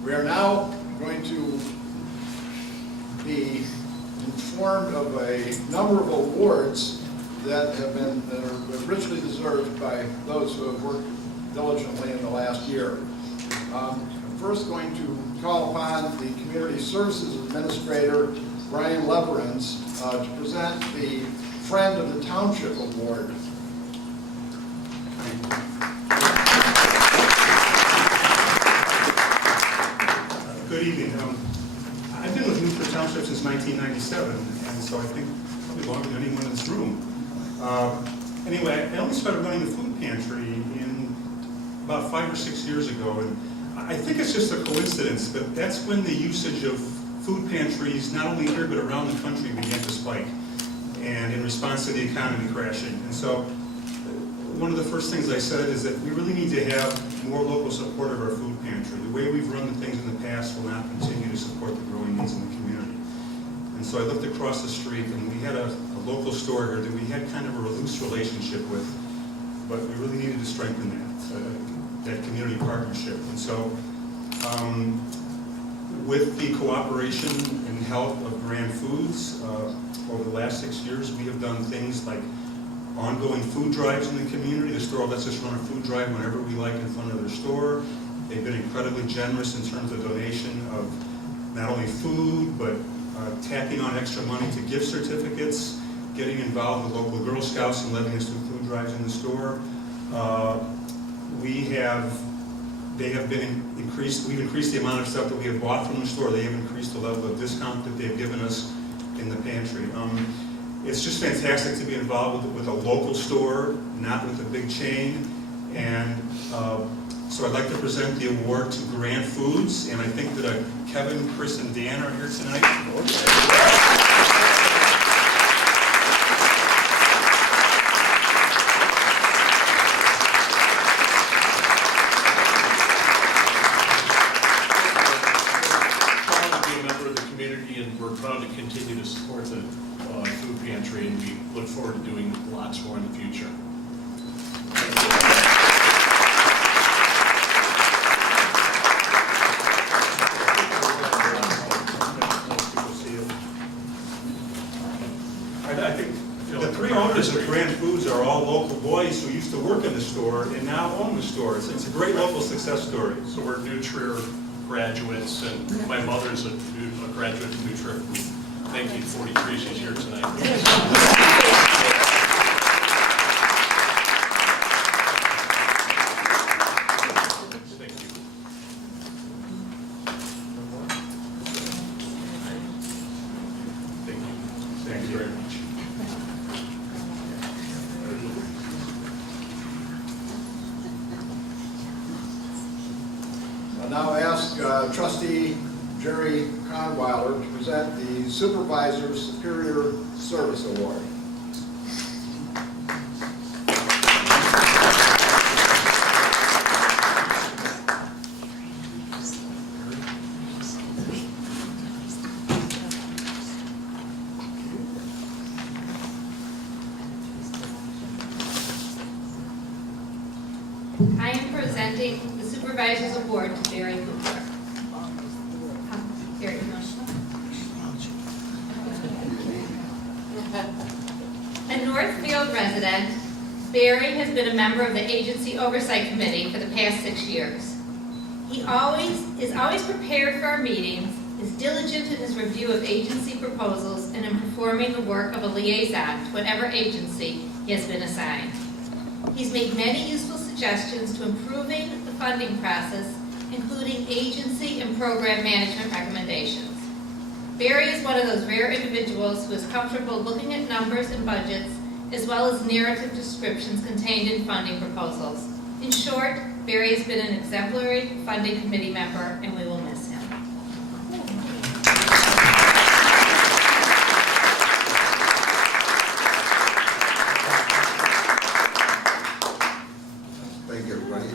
We are now going to be informed of a number of awards that are richly deserved by those who have worked diligently in the last year. I'm first going to call upon the Community Services Administrator, Brian Leverins, to present the Friend of the Township Award. Good evening. I've been with Newport Township since 1997, and so I think probably longer than anyone in this room. Anyway, I only started running the food pantry in about 5 or 6 years ago, and I think it's just a coincidence, but that's when the usage of food pantries, not only here but around the country, began to spike, and in response to the economy crashing. And so one of the first things I said is that we really need to have more local support of our food pantry. The way we've run the things in the past will not continue to support the growing needs in the community. And so I looked across the street, and we had a local store here that we had kind of a loose relationship with, but we really needed to strengthen that community partnership. And so with the cooperation and help of Grand Foods, over the last 6 years, we have done things like ongoing food drives in the community. The store lets us run a food drive whenever we like in front of their store. They've been incredibly generous in terms of donation of not only food, but tacking on extra money to gift certificates, getting involved with local Girl Scouts and letting us do food drives in the store. We've increased the amount of stuff that we have bought from the store. They have increased the level of discount that they've given us in the pantry. It's just fantastic to be involved with a local store, not with a big chain. And so I'd like to present the award to Grand Foods, and I think that Kevin, Chris, and Dan are here tonight. Proud to be a member of the community, and we're proud to continue to support the food pantry, and we look forward to doing lots more in the future. I think the three owners of Grand Foods are all local boys who used to work in the store and now own the store. It's a great local success story. So we're Nutrier graduates, and my mother's a graduate of Nutrier. 1943, she's here tonight. Thank you very much. I'll now ask Trustee Jerry Conweiler to present the Supervisor's Superior Service Award. I am presenting the Supervisor's Award to Barry Cooper. Barry, you want to- A Northfield resident, Barry has been a member of the Agency Oversight Committee for the past 6 years. He is always prepared for our meetings, is diligent in his review of agency proposals, and in performing the work of a liaison to whatever agency he has been assigned. He's made many useful suggestions to improving the funding process, including agency and program management recommendations. Barry is one of those rare individuals who is comfortable looking at numbers and budgets, as well as narrative descriptions contained in funding proposals. In short, Barry has been an exemplary funding committee member, and we will miss him. Thank you, everybody. It's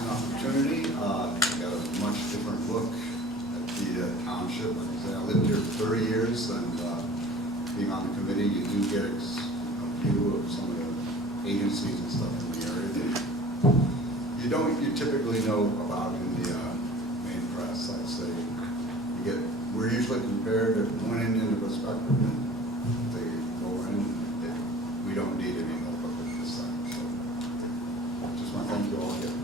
an opportunity. I got a much different look at the township. Like I said, I lived here for 30 years, and being on the committee, you do get a view of some of the agencies and stuff in the area that you typically know about in the usually compared to winning in the perspective, and they go in, we don't need any more public this time, so just want to thank you all again.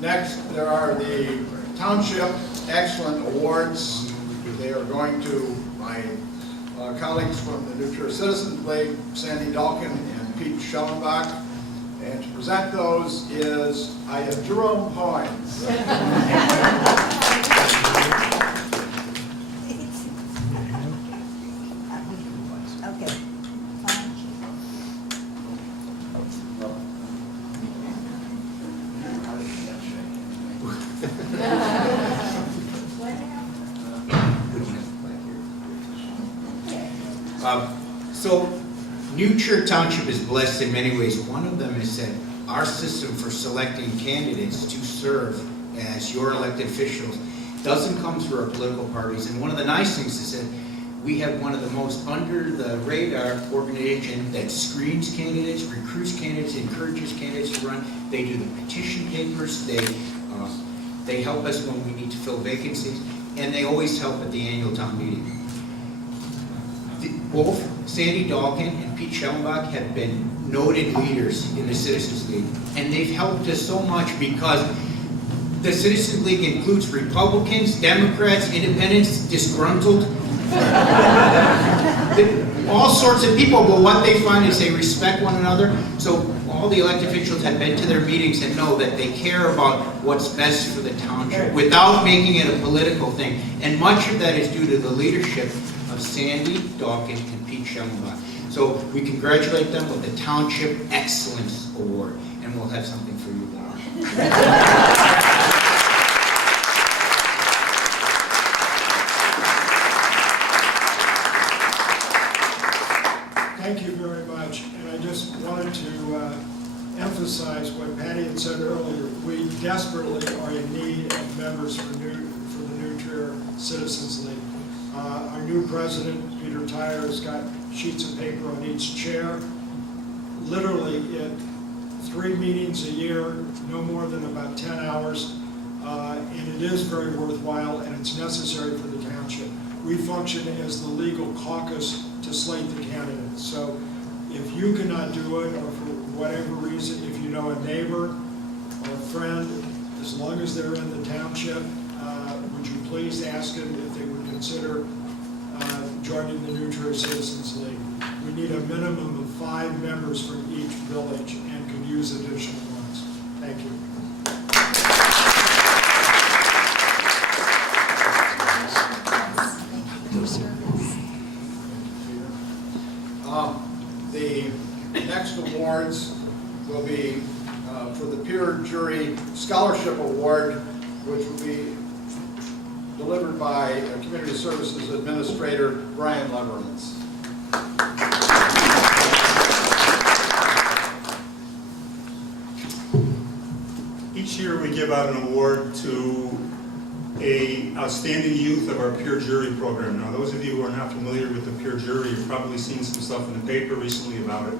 Next, there are the Township Excellent Awards. They are going to my colleagues from the New Jersey Citizens League, Sandy Dalkin and Pete Schellenbach. And to present those is Jerome Hoynes. Okay. So, New Trier Township is blessed in many ways. One of them is that our system for selecting candidates to serve as your elected officials doesn't come through our political parties. And one of the nice things is that we have one of the most under-the-radar organization that screens candidates, recruits candidates, encourages candidates to run. They do the petition papers. They help us when we need to fill vacancies, and they always help at the annual town meeting. Both Sandy Dalkin and Pete Schellenbach have been noted leaders in the Citizens League, and they've helped us so much because the Citizens League includes Republicans, Democrats, Independents, disgruntled, all sorts of people, but what they find is they respect one another. So all the elected officials have been to their meetings and know that they care about what's best for the township without making it a political thing. And much of that is due to the leadership of Sandy Dalkin and Pete Schellenbach. So we congratulate them with the Township Excellence Award, and we'll have something for you later. Thank you very much, and I just wanted to emphasize what Patty had said earlier. We desperately are in need of members for the New Trier Citizens League. Our new president, Peter Tyre, has got sheets of paper on each chair. Literally, at 3 meetings a year, no more than about 10 hours, and it is very worthwhile, and it's necessary for the township. We function as the legal caucus to slate the candidates. So if you cannot do it, or for whatever reason, if you know a neighbor or a friend, as long as they're in the township, would you please ask them if they would consider joining the New Trier Citizens League? We need a minimum of 5 members from each village and could use additional ones. Thank you. The next awards will be for the Peer Jury Scholarship Award, which will be delivered by Community Services Administrator Brian Levermans. Each year we give out an award to an outstanding youth of our peer jury program. Now, those of you who are not familiar with the peer jury, you've probably seen some stuff in the paper recently about it.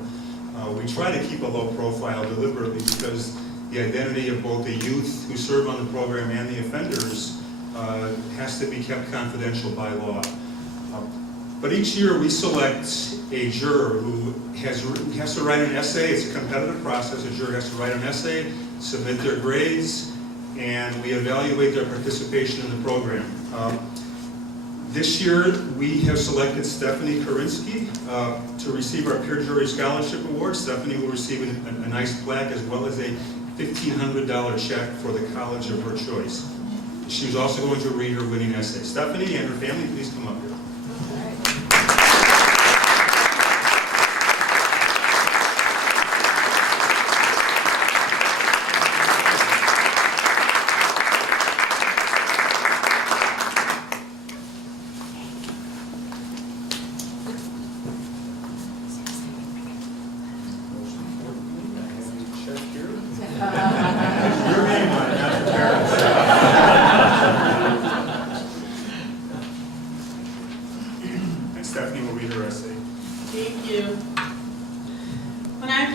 We try to keep a low profile deliberately because the identity of both the youth who serve on the program and the offenders has to be kept confidential by law. But each year we select a juror who has to write an essay. It's a competitive process. A juror has to write an essay, submit their grades, and we evaluate their participation in the program. This year, we have selected Stephanie Karinsky to receive our Peer Jury Scholarship Award. Stephanie will receive a nice plaque as well as a $1,500 check for the college of her choice. She's also going to read her winning essay. Stephanie and her family, please come up here.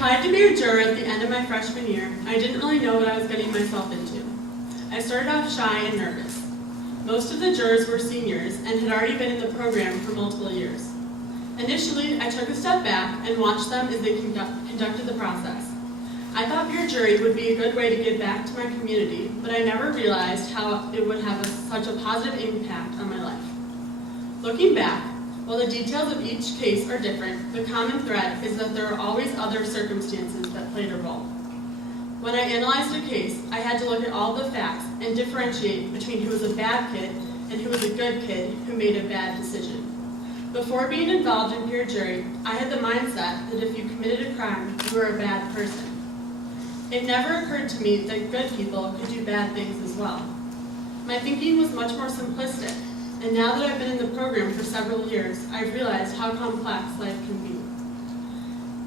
applied to be a juror at the end of my freshman year. I didn't really know what I was getting myself into. I started off shy and nervous. Most of the jurors were seniors and had already been in the program for multiple years. Initially, I took a step back and watched them as they conducted the process. I thought peer jury would be a good way to give back to my community, but I never realized how it would have such a positive impact on my life. Looking back, while the details of each case are different, the common thread is that there are always other circumstances that played a role. When I analyzed a case, I had to look at all the facts and differentiate between who was a bad kid and who was a good kid who made a bad decision. Before being involved in peer jury, I had the mindset that if you committed a crime, you were a bad person. It never occurred to me that good people could do bad things as well. My thinking was much more simplistic, and now that I've been in the program for several years, I've realized how complex life can be.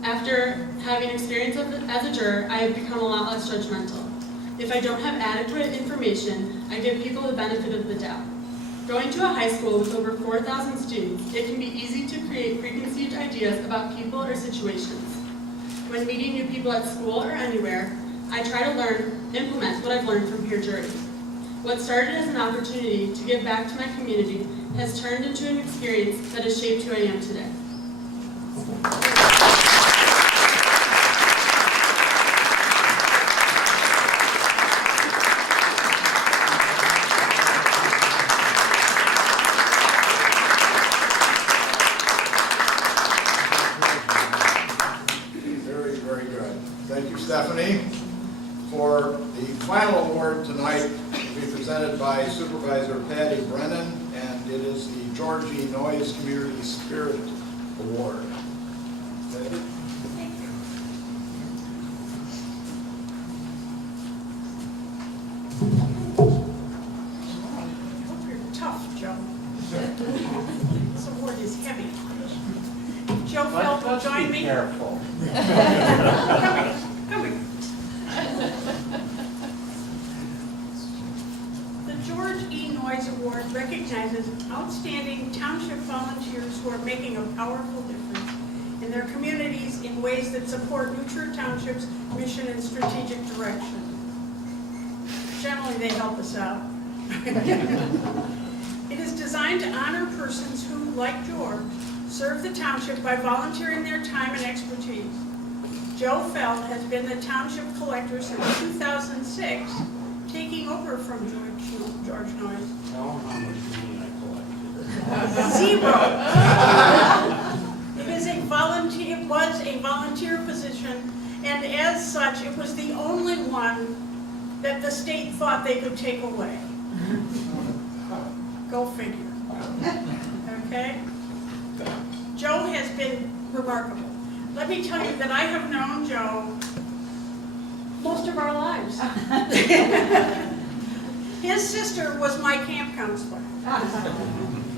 After having experience as a juror, I have become a lot less judgmental. If I don't have adequate information, I give people the benefit of the doubt. Going to a high school with over 4,000 students, it can be easy to create preconceived ideas about people or situations. When meeting new people at school or anywhere, I try to implement what I've learned from peer jury. What started as an opportunity to give back to my community has turned into an experience that has shaped who I am today. Very, very good. Thank you, Stephanie. For the final award tonight, will be presented by Supervisor Patty Brennan, and it is the George E. Noyes Community Spirit Award. Patty? Hope you're tough, Joe. This award is heavy. Joe Felt will join me. Careful. Coming. The George E. Noyes Award recognizes outstanding township volunteers who are making a powerful difference in their communities in ways that support New Trier Township's mission and strategic direction. Generally, they help us out. It is designed to honor persons who, like George, serve the township by volunteering their time and expertise. Joe Felt has been the township collector since 2006, taking over from George Noyes. Tell them how much money I collected. Zero. It was a volunteer position, and as such, it was the only one that the state thought they could take away. Go figure. Okay? Joe has been remarkable. Let me tell you that I have known Joe most of our lives. His sister was my camp counselor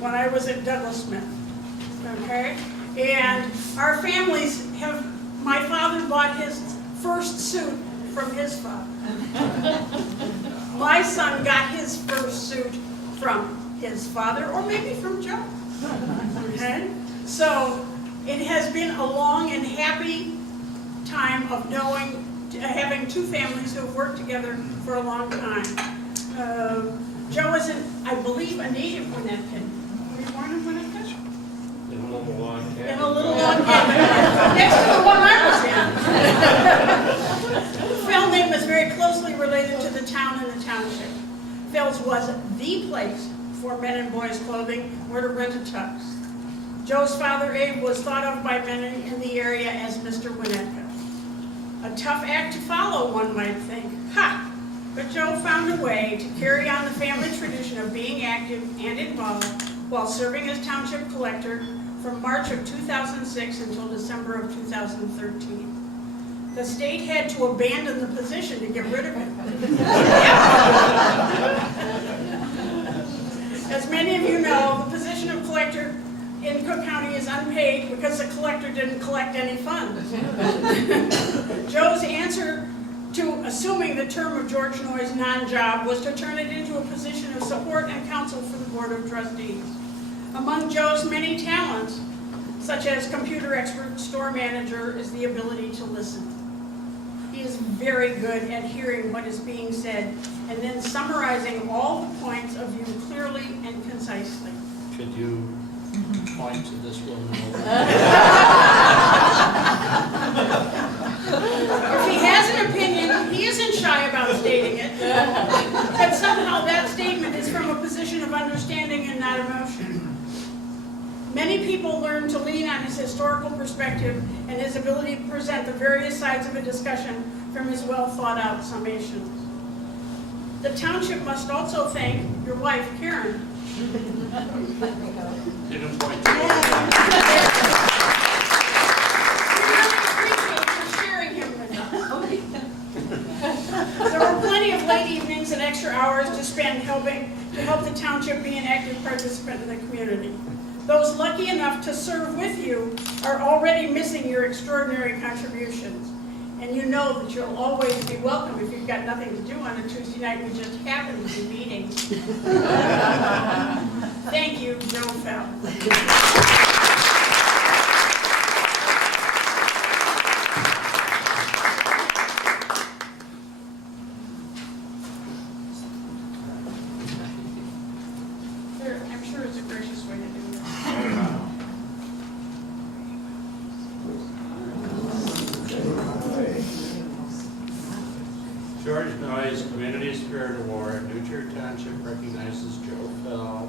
when I was at Douglas Smith. Okay? And our families my father bought his first suit from his father. My son got his first suit from his father, or maybe from Joe. Okay? So it has been a long and happy time of having two families who have worked together for a long time. Joe is, I believe, a native Winnetka. Were you born in Winnetka? In a little log cabin. In a little log cabin next to the one I was in. Phil name is very closely related to the town and the township. Phil's was the place for men and boys clothing where to rent a tux. Joe's father, Abe, was thought of by many in the area as Mr. Winnetka. A tough act to follow, one might think. Ha! But Joe found a way to carry on the family tradition of being active and involved while serving as township collector from March of 2006 until December of 2013. The state had to abandon the position to get rid of him. As many of you know, the position of collector in Cook County is unpaid because the collector didn't collect any funds. Joe's answer to assuming the term of George Noyes' non-job was to turn it into a position of support and counsel for the Board of Trustees. Among Joe's many talents, such as computer expert, store manager, is the ability to listen. He is very good at hearing what is being said and then summarizing all the points of view clearly and concisely. Could you point to this woman over? If he has an opinion, he isn't shy about stating it. But somehow that statement is from a position of understanding and not emotion. Many people learn to lean on his historical perspective and his ability to present the various sides of a discussion from his well-thought-out summations. The township must also thank your wife, Karen. Didn't point to her. We really appreciate your sharing him with us. There were plenty of late evenings and extra hours to spend helping to help the township be an active participant in the community. Those lucky enough to serve with you are already missing your extraordinary contributions. And you know that you'll always be welcome if you've got nothing to do on a Tuesday night and we just happen to be meeting. Thank you, Joe Fell. I'm sure it's a gracious way to do this. George Noyes Community Spirit Award, New Trier Township recognizes Joe Fell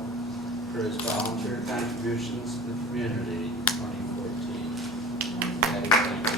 for his volunteer contributions to the community in 2014. Patty, thank you.